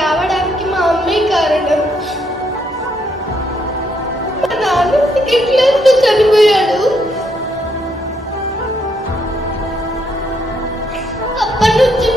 రావడానికి మా అమ్మే కారణం. మా నాన్న సెకండ్ క్లాస్ లో చనిపోయాడు. అప్పటి నుంచి